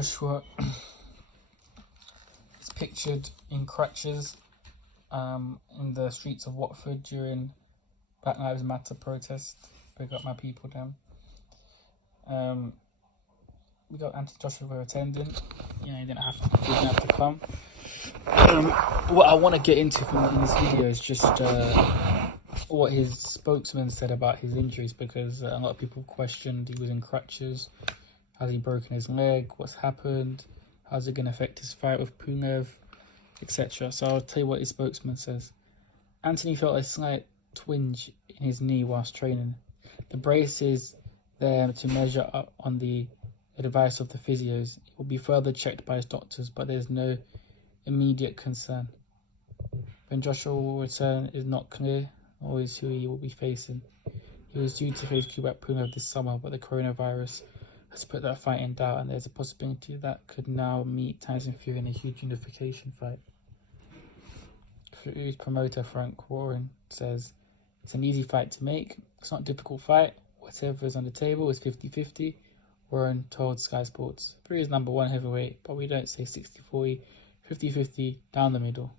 Joshua is pictured in crutches in the streets of Watford during Black Lives Matter protest. Big up my people down. We got Antony Joshua attending. You know, he didn't have to come. What I want to get into in this video is just what his spokesman said about his injuries, because a lot of people questioned he was in crutches. Has he broken his leg? What's happened? How's it going to affect his fight with Pulev, etc. So I'll tell you what his spokesman says. Antony felt a slight twinge in his knee whilst training. The brace is there to measure up on the advice of the physios. It will be further checked by his doctors, but there's no immediate concern. When Joshua will return is not clear, or is who he will be facing. He was due to face Kubak Pulev this summer, but the coronavirus has put that fight in doubt, and there's a possibility that could now meet Tyson Fury in a huge unification fight. Fury's promoter Frank Warren says, "It's an easy fight to make. It's not a difficult fight. Whatever is on the table is 50-50. Warren told Sky Sports. Fury is number one heavyweight, but we don't say 60-40, 50-50 down the middle.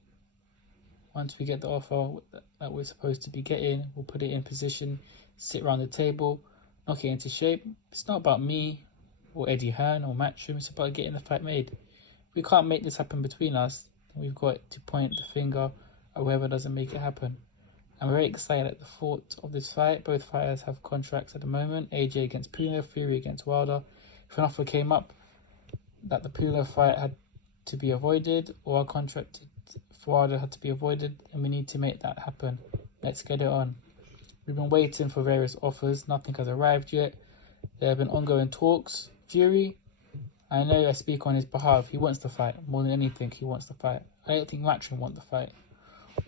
Once we get the offer that we're supposed to be getting, we'll put it in position, sit around the table, knock it into shape. It's not about me or Eddie Hearn or Matchroom. It's about getting the fight made. We can't make this happen between us. We've got to point the finger at whoever doesn't make it happen. I'm very excited at the thought of this fight. Both fighters have contracts at the moment. AJ against Pulev, Fury against Wilder. If an offer came up that the Pulev fight had to be avoided, or our contract for Wilder had to be avoided, and we need to make that happen. Let's get it on. We've been waiting for various offers. Nothing has arrived yet. There have been ongoing talks. Fury, I know I speak on his behalf. He wants the fight. More than anything, he wants the fight. I don't think Matchroom want the fight.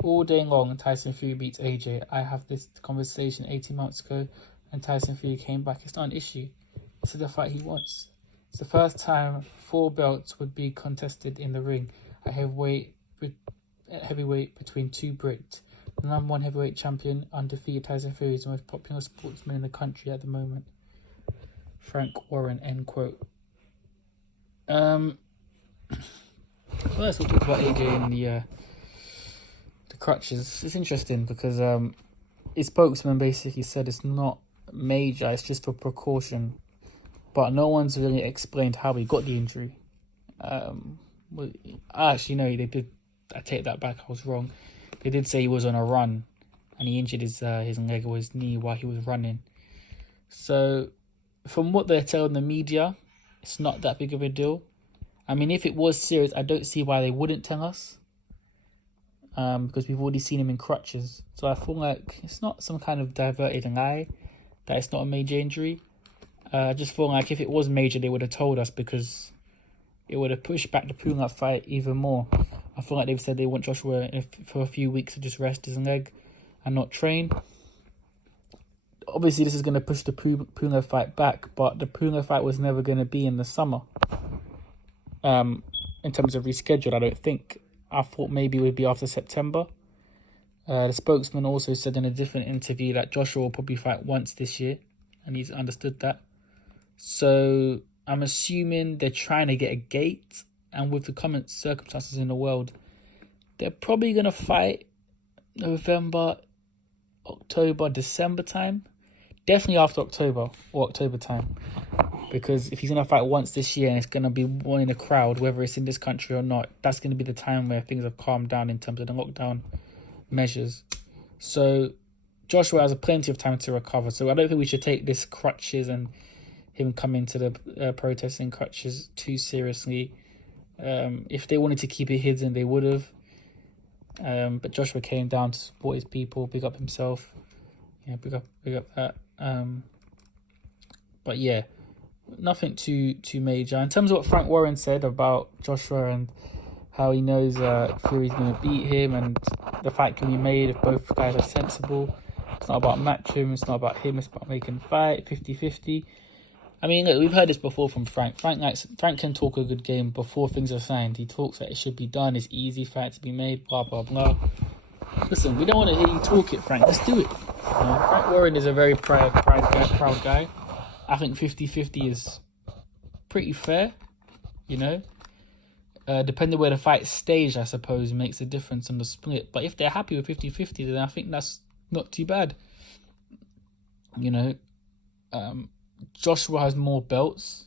All day long, Tyson Fury beats AJ. I have this conversation 18 months ago, and Tyson Fury came back. It's not an issue. This is the fight he wants. It's the first time 4 belts would be contested in the ring. I have heavyweight between 2 Brits. The number 1 heavyweight champion, undefeated Tyson Fury, is the most popular sportsman in the country at the moment. Frank Warren, end quote. First we'll talk about AJ and the crutches. It's interesting because his spokesman basically said it's not major, it's just for precaution. But no one's really explained how he got the injury. Actually, no, they did. I take that back, I was wrong. They did say he was on a run and he injured his leg or his knee while he was running. So from what they're telling the media, it's not that big of a deal. I mean, if it was serious, I don't see why they wouldn't tell us. Because we've already seen him in crutches. So I feel like it's not some kind of diverted lie that it's not a major injury. I just feel like if it was major, they would have told us, because it would have pushed back the Pulev fight even more. I feel like they've said they want Joshua for a few weeks to just rest his leg and not train. Obviously, this is going to push the Pulev fight back, but the Pulev fight was never going to be in the summer. In terms of rescheduled, I don't think. I thought maybe it would be after September. The spokesman also said in a different interview that Joshua will probably fight once this year, and he's understood that. So I'm assuming they're trying to get a gate, and with the current circumstances in the world, they're probably going to fight November, October, December time. Definitely after October or October time. Because if he's going to fight once this year and it's going to be one in the crowd, whether it's in this country or not, that's going to be the time where things have calmed down in terms of the lockdown measures. So Joshua has plenty of time to recover. So I don't think we should take this crutches and him coming to the protesting crutches too seriously. If they wanted to keep it hidden, they would have. But Joshua came down to support his people, big up himself. Yeah, big up that. But yeah, nothing too major. In terms of what Frank Warren said about Joshua and how he knows Fury's going to beat him and the fight can be made if both guys are sensible. It's not about Matchroom, it's not about him, it's about making the fight 50-50. I mean, look, we've heard this before from Frank. Frank can talk a good game before things are signed. He talks that it should be done, it's easy fight to be made, blah, blah, blah. Listen, we don't want to hear you talk it, Frank. Let's do it. Frank Warren is a very proud guy. I think 50-50 is pretty fair. you know? Depending where the fight staged, I suppose, makes a difference on the split. But if they're happy with 50-50, then I think that's not too bad. You know, Joshua has more belts,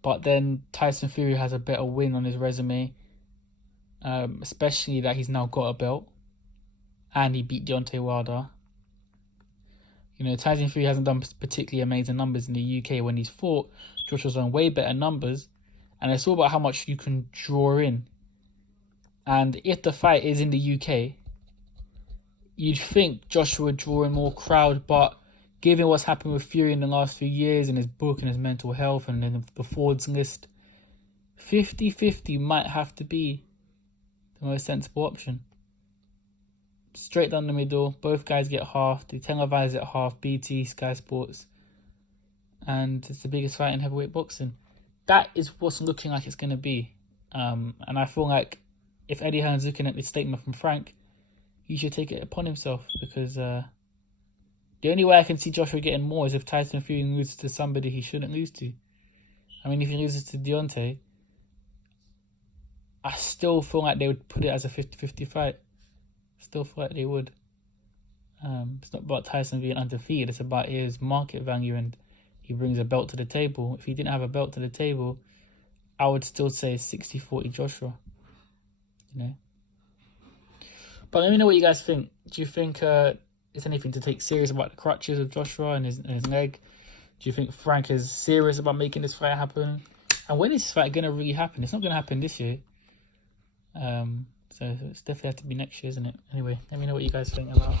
but then Tyson Fury has a better win on his resume, especially that he's now got a belt and he beat Deontay Wilder. You know, Tyson Fury hasn't done particularly amazing numbers in the UK when he's fought. Joshua's done way better numbers. And it's all about how much you can draw in. And if the fight is in the UK, you'd think Joshua would draw in more crowd. But given what's happened with Fury in the last few years and his book and his mental health and then the Forbes list, 50-50 might have to be the most sensible option. Straight down the middle, both guys get half. They televise at half, BT, Sky Sports. And it's the biggest fight in heavyweight boxing. That is what's looking like it's going to be. And I feel like if Eddie Hearn's looking at this statement from Frank, he should take it upon himself. Because the only way I can see Joshua getting more is if Tyson Fury loses to somebody he shouldn't lose to. I mean, if he loses to Deontay, I still feel like they would put it as a 50-50 fight. Still feel like they would. It's not about Tyson being undefeated. It's about his market value and he brings a belt to the table. If he didn't have a belt to the table, I would still say 60-40 Joshua. You know. But let me know what you guys think. Do you think there's anything to take serious about the crutches of Joshua and his leg? Do you think Frank is serious about making this fight happen? And when is this fight going to really happen? It's not going to happen this year. So it's definitely have to be next year, isn't it? Anyway, let me know what you guys think about